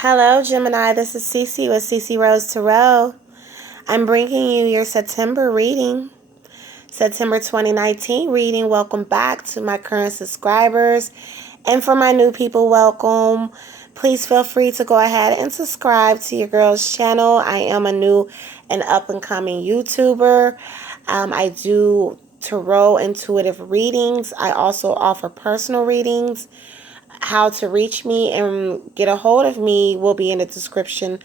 Hello, Gemini. This is Cece with Cece Rose Tarot. I'm bringing you your September reading, September 2019 reading. Welcome back to my current subscribers. And for my new people, welcome. Please feel free to go ahead and subscribe to your girl's channel. I am a new and up-and-coming YouTuber. I do tarot intuitive readings. I also offer personal readings. How to reach me and get a hold of me will be in the description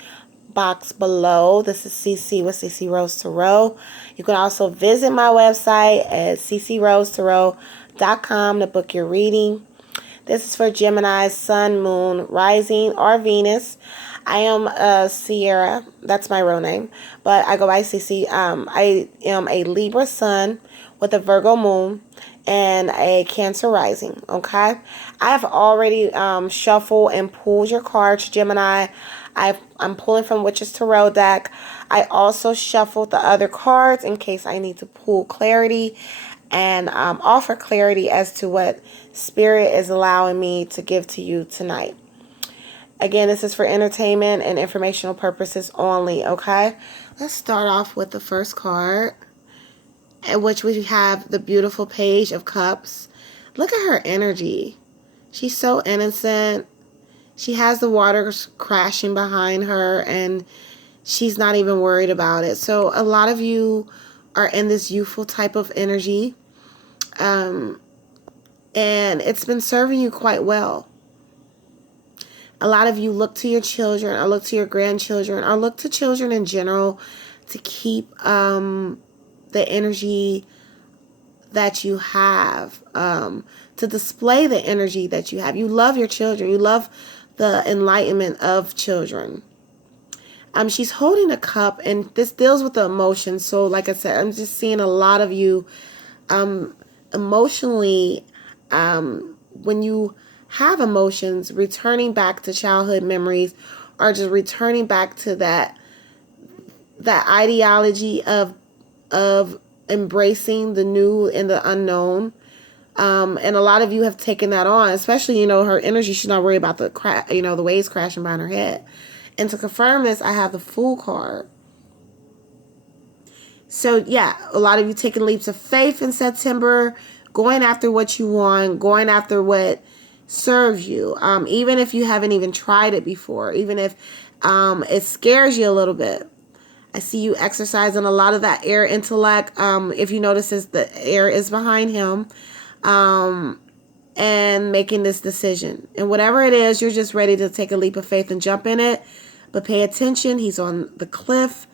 box below. This is CC with CC Rose Tarot. You can also visit my website at ccrosetarot.com to book your reading. This is for Gemini, Sun, Moon, Rising, or Venus. I am Sierra. That's my real name, but I go by CC. I am a Libra Sun with a Virgo Moon and a Cancer Rising, okay? I've already shuffled and pulled your cards, Gemini. I'm pulling from Witch's Tarot deck. I also shuffled the other cards in case I need to pull clarity and offer clarity as to what Spirit is allowing me to give to you tonight. Again, this is for entertainment and informational purposes only, okay? Let's start off with the first card, in which we have the beautiful Page of Cups. Look at her energy. She's so innocent. She has the water crashing behind her, and she's not even worried about it. So a lot of you are in this youthful type of energy, and it's been serving you quite well. A lot of you look to your children, or look to your grandchildren, or look to children in general to keep the energy that you have, to display the energy that you have. You love your children. You love the enlightenment of children. She's holding a cup, and this deals with the emotions. So like I said, I'm just seeing a lot of you emotionally, when you have emotions, returning back to childhood memories, or just returning back to that ideology of embracing the new and the unknown. And a lot of you have taken that on, especially, her energy. She's not worried about the waves crashing behind her head. And to confirm this, I have the Fool card. So yeah, a lot of you taking leaps of faith in September, going after what you want, going after what serves you. Even if you haven't even tried it before, even if it scares you a little bit. I see you exercising a lot of that air intellect. If you notice, the air is behind him, and making this decision. And whatever it is, you're just ready to take a leap of faith and jump in it. But pay attention. He's on the cliff.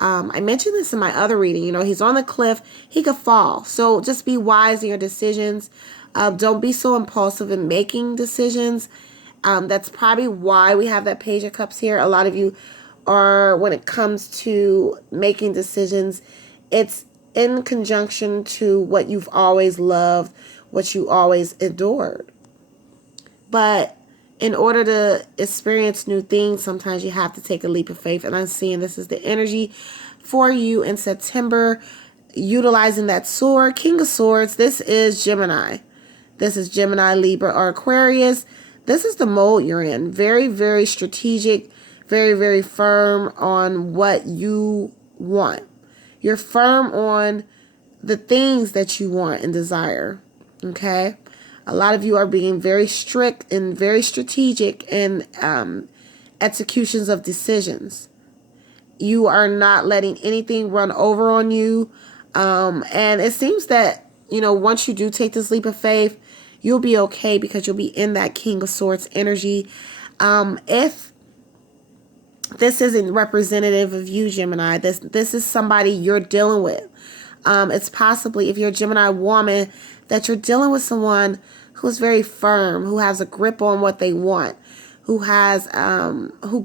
I mentioned this in my other reading. He's on the cliff. He could fall. So just be wise in your decisions. Don't be so impulsive in making decisions. That's probably why we have that Page of Cups here. A lot of you are, when it comes to making decisions, it's in conjunction to what you've always loved, what you always adored. But in order to experience new things, sometimes you have to take a leap of faith. And I'm seeing this is the energy for you in September, utilizing that sword, King of Swords. This is Gemini. This is Gemini, Libra, or Aquarius. This is the mode you're in. Very, very strategic, very, very firm on what you want. You're firm on the things that you want and desire. Okay? A lot of you are being very strict and very strategic in executions of decisions. You are not letting anything run over on you. And it seems that, once you do take this leap of faith, you'll be okay because you'll be in that King of Swords energy. If this isn't representative of you, Gemini, this is somebody you're dealing with. It's possibly, if you're a Gemini woman, that you're dealing with someone who's very firm, who has a grip on what they want, who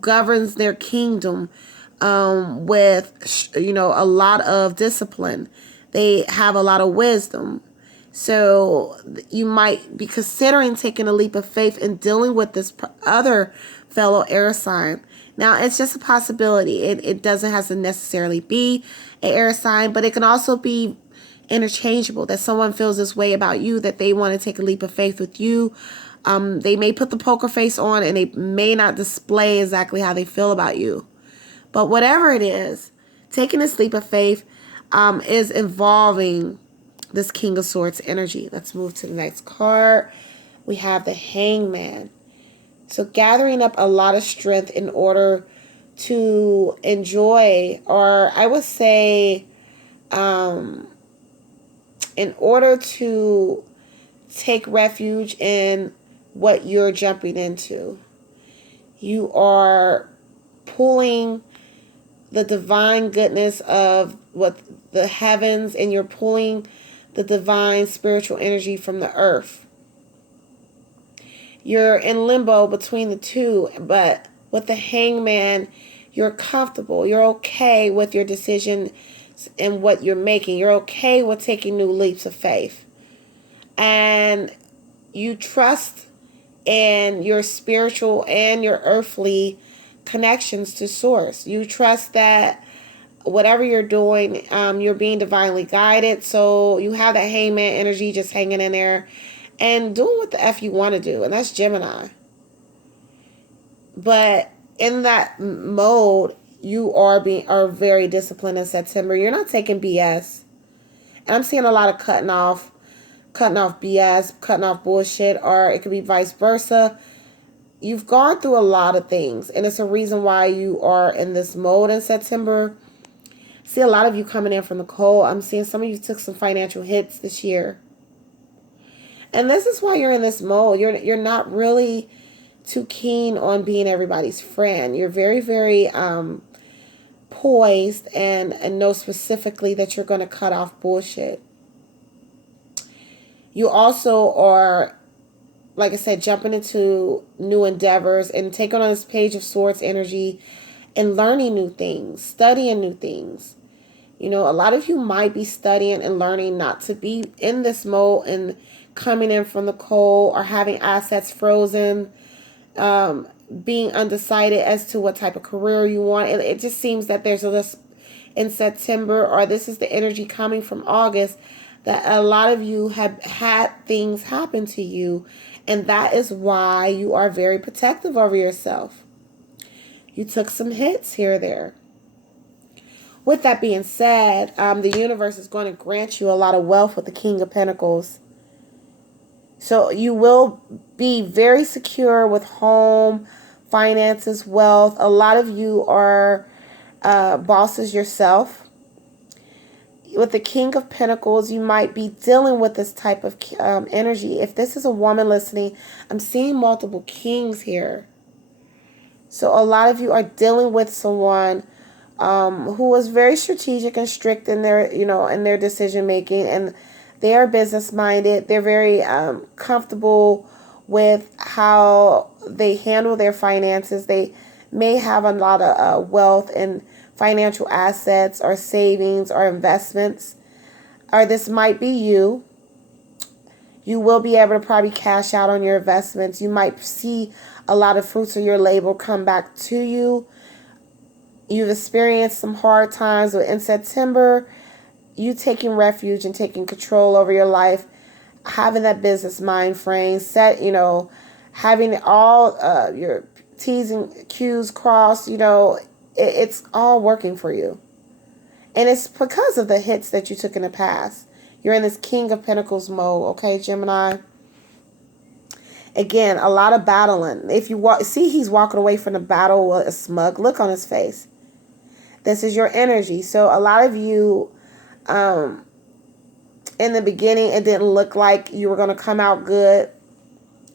governs their kingdom with, a lot of discipline. They have a lot of wisdom. So you might be considering taking a leap of faith and dealing with this other fellow air sign. Now, it's just a possibility. It doesn't have to necessarily be an air sign, but it can also be interchangeable, that someone feels this way about you, that they want to take a leap of faith with you. They may put the poker face on and they may not display exactly how they feel about you. But whatever it is, taking this leap of faith is involving this King of Swords energy. Let's move to the next card. We have the Hangman. So gathering up a lot of strength in order to enjoy, or I would say, in order to take refuge in what you're jumping into. You are pulling the divine goodness of what the heavens, and you're pulling the divine spiritual energy from the earth. You're in limbo between the two, but with the Hangman, you're comfortable. You're okay with your decision and what you're making. You're okay with taking new leaps of faith. And you trust in your spiritual and your earthly connections to source. You trust that whatever you're doing, you're being divinely guided. So you have that Hangman energy just hanging in there and doing what the F you want to do. And that's Gemini. But in that mode, you are very disciplined in September. You're not taking BS. And I'm seeing a lot of cutting off BS, cutting off bullshit, or it could be vice versa. You've gone through a lot of things, and it's a reason why you are in this mode in September. See a lot of you coming in from the cold. I'm seeing some of you took some financial hits this year. And this is why you're in this mode. You're not really too keen on being everybody's friend. You're very, very poised and know specifically that you're going to cut off bullshit. You also are, like I said, jumping into new endeavors and taking on this Page of Swords energy and learning new things, studying new things. You know, a lot of you might be studying and learning not to be in this mode and coming in from the cold, or having assets frozen, being undecided as to what type of career you want. It just seems that there's a list in September, or this is the energy coming from August, that a lot of you have had things happen to you, and that is why you are very protective over yourself. You took some hits here or there. With that being said, the universe is going to grant you a lot of wealth with the King of Pentacles. So you will be very secure with home, finances, wealth. A lot of you are bosses yourself. With the King of Pentacles, you might be dealing with this type of energy. If this is a woman listening, I'm seeing multiple kings here. So a lot of you are dealing with someone who is very strategic and strict in their, in their decision making, and they are business minded. They're very comfortable with how they handle their finances. They may have a lot of wealth and financial assets or savings or investments. Or this might be you. You will be able to probably cash out on your investments. You might see a lot of fruits of your labor come back to you. You've experienced some hard times, but in September, you taking refuge and taking control over your life, having that business mind frame set, having all your T's and Q's crossed, it's all working for you. And it's because of the hits that you took in the past. You're in this King of Pentacles mode, okay, Gemini? Again, a lot of battling. If you see he's walking away from the battle with a smug look on his face. This is your energy. So a lot of you, in the beginning, it didn't look like you were going to come out good.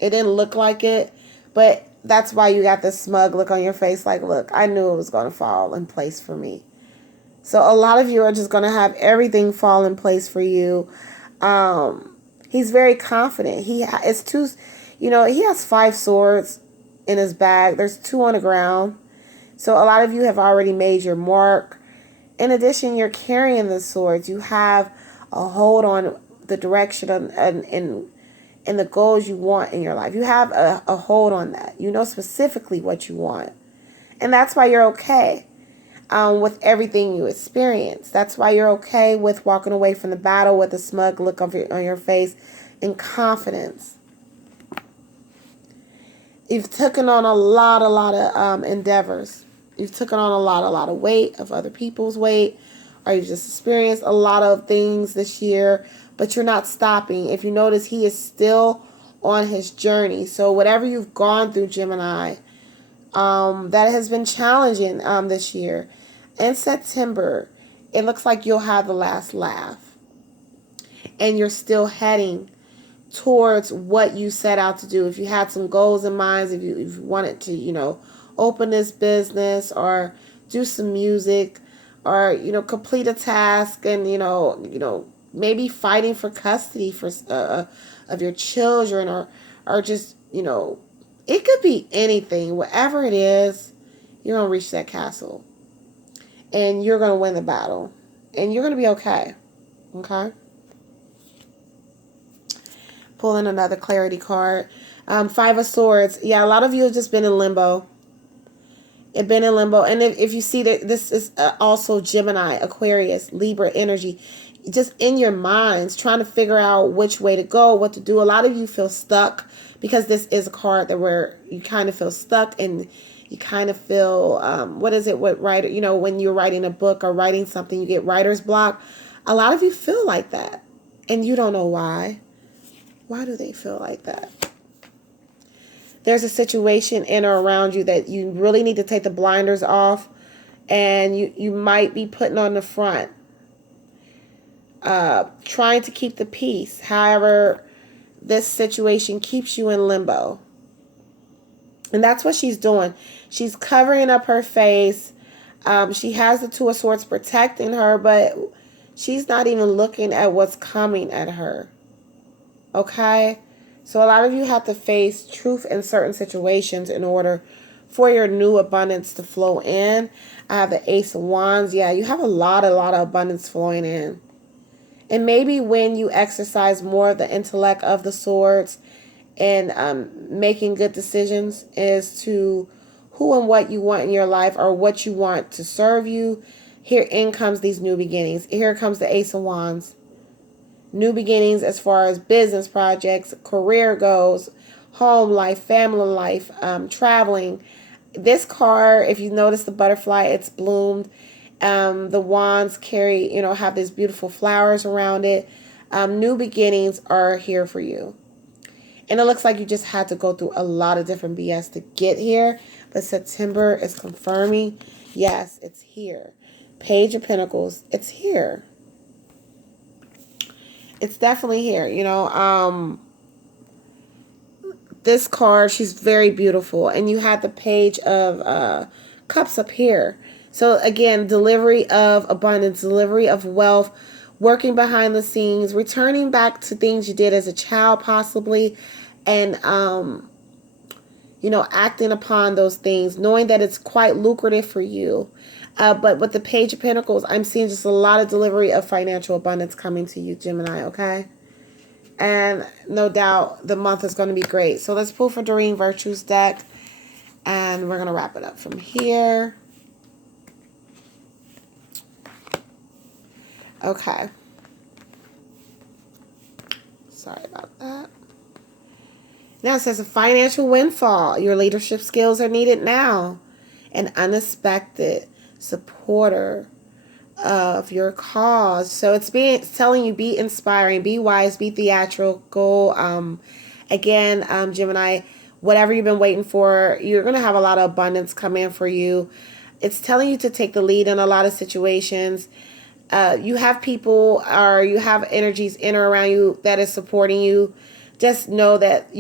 It didn't look like it. But that's why you got this smug look on your face. Like, look, I knew it was going to fall in place for me. So a lot of you are just going to have everything fall in place for you. He's very confident. He has 5 swords in his bag. There's 2 on the ground. So a lot of you have already made your mark. In addition, you're carrying the swords. You have a hold on the direction and the goals you want in your life. You have a hold on that. You know specifically what you want. And that's why you're okay with everything you experience. That's why you're okay with walking away from the battle with a smug look on your face and confidence. You've taken on a lot of endeavors. You've taken on a lot of weight of other people's weight, or you've just experienced a lot of things this year, but you're not stopping. If you notice, he is still on his journey. So whatever you've gone through, Gemini, that has been challenging this year. In September, it looks like you'll have the last laugh. And you're still heading towards what you set out to do. If you had some goals in mind, if you wanted to, open this business or do some music or, complete a task and, maybe fighting for custody for of your children or just, it could be anything. Whatever it is, you're going to reach that castle. And you're going to win the battle. And you're going to be okay. Okay? Pulling another clarity card. Five of Swords. Yeah, a lot of you have just been in limbo. It's been in limbo. And if you see that this is also Gemini, Aquarius, Libra energy, just in your minds, trying to figure out which way to go, what to do. A lot of you feel stuck because this is a card that where you kind of feel stuck and you kind of feel, when you're writing a book or writing something, you get writer's block. A lot of you feel like that and you don't know why. Why do they feel like that? There's a situation in or around you that you really need to take the blinders off, and you might be putting on the front, trying to keep the peace. However, this situation keeps you in limbo. And that's what she's doing. She's covering up her face. She has the Two of Swords protecting her, but she's not even looking at what's coming at her. Okay? So a lot of you have to face truth in certain situations in order for your new abundance to flow in. I have the Ace of Wands. Yeah, you have a lot of abundance flowing in. And maybe when you exercise more of the intellect of the swords and making good decisions as to who and what you want in your life or what you want to serve you, here in comes these new beginnings. Here comes the Ace of Wands. New beginnings as far as business projects, career goes, home life, family life, traveling. This card, if you notice the butterfly, it's bloomed. The wands carry, have these beautiful flowers around it. New beginnings are here for you. And it looks like you just had to go through a lot of different BS to get here. But September is confirming, yes, it's here. Page of Pentacles, it's here. It's definitely here, this card, she's very beautiful. And you had the Page of Cups up here. So again, delivery of abundance, delivery of wealth, working behind the scenes, returning back to things you did as a child possibly, and, acting upon those things, knowing that it's quite lucrative for you. But with the Page of Pentacles, I'm seeing just a lot of delivery of financial abundance coming to you, Gemini, okay? And no doubt the month is going to be great. So let's pull for Doreen Virtue's deck. And we're going to wrap it up from here. Okay. Sorry about that. Now it says a financial windfall. Your leadership skills are needed now. An unexpected supporter of your cause. So it's telling you, be inspiring, be wise, be theatrical. Again, Gemini, whatever you've been waiting for, you're going to have a lot of abundance come in for you. It's telling you to take the lead in a lot of situations. You have people or you have energies in or around you that is supporting you. Just know that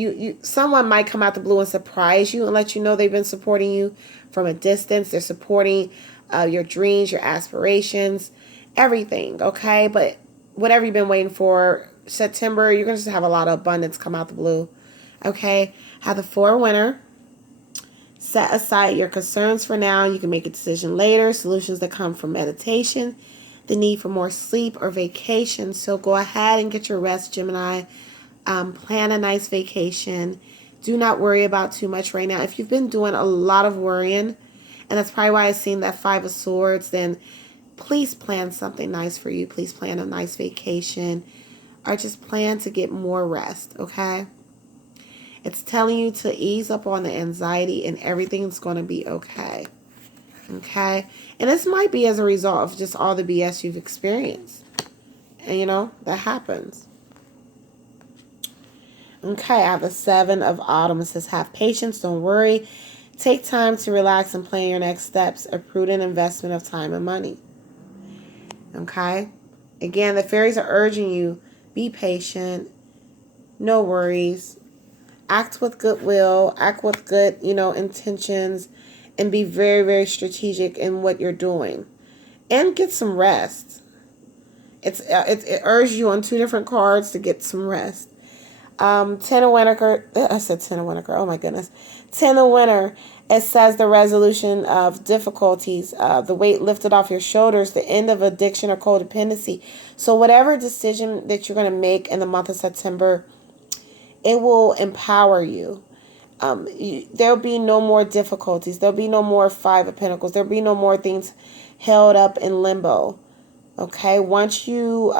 someone might come out the blue and surprise you and let you know they've been supporting you from a distance. They're supporting your dreams, your aspirations, everything, okay? But whatever you've been waiting for, September, you're going to just have a lot of abundance come out the blue, okay? Have the Forerunner. Set aside your concerns for now. You can make a decision later. Solutions that come from meditation. The need for more sleep or vacation. So go ahead and get your rest, Gemini. Plan a nice vacation. Do not worry about too much right now. If you've been doing a lot of worrying, and that's probably why I've seen that Five of Swords, then please plan something nice for you. Please plan a nice vacation or just plan to get more rest, okay? It's telling you to ease up on the anxiety and everything's going to be okay. Okay? And this might be as a result of just all the BS you've experienced. And you know, that happens. Okay, I have the 7 of Autumn. It says, have patience, don't worry. Take time to relax and plan your next steps. A prudent investment of time and money. Okay? Again, the fairies are urging you, be patient. No worries. Act with goodwill. Act with good, intentions. And be very, very strategic in what you're doing. And get some rest. It urges you on 2 different cards to get some rest. 10 of Winter. I said 10 of Winter. Oh my goodness. 10 of Winter. It says the resolution of difficulties, the weight lifted off your shoulders, the end of addiction or codependency. So whatever decision that you're going to make in the month of September, it will empower you. There'll be no more difficulties. There'll be no more 5 of Pentacles. There'll be no more things held up in limbo. Okay, once you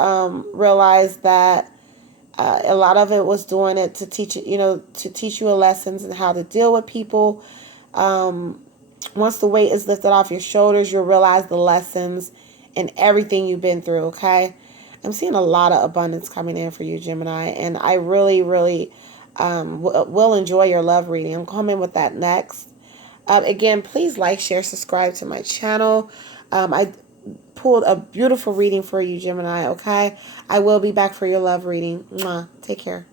realize that a lot of it was doing it to teach you lessons and how to deal with people. Once the weight is lifted off your shoulders, you'll realize the lessons and everything you've been through. Okay, I'm seeing a lot of abundance coming in for you, Gemini, and I really, really will enjoy your love reading. I'm coming with that next. Again, please like, share, subscribe to my channel. I pulled a beautiful reading for you, Gemini, okay? I will be back for your love reading. Mwah. Take care.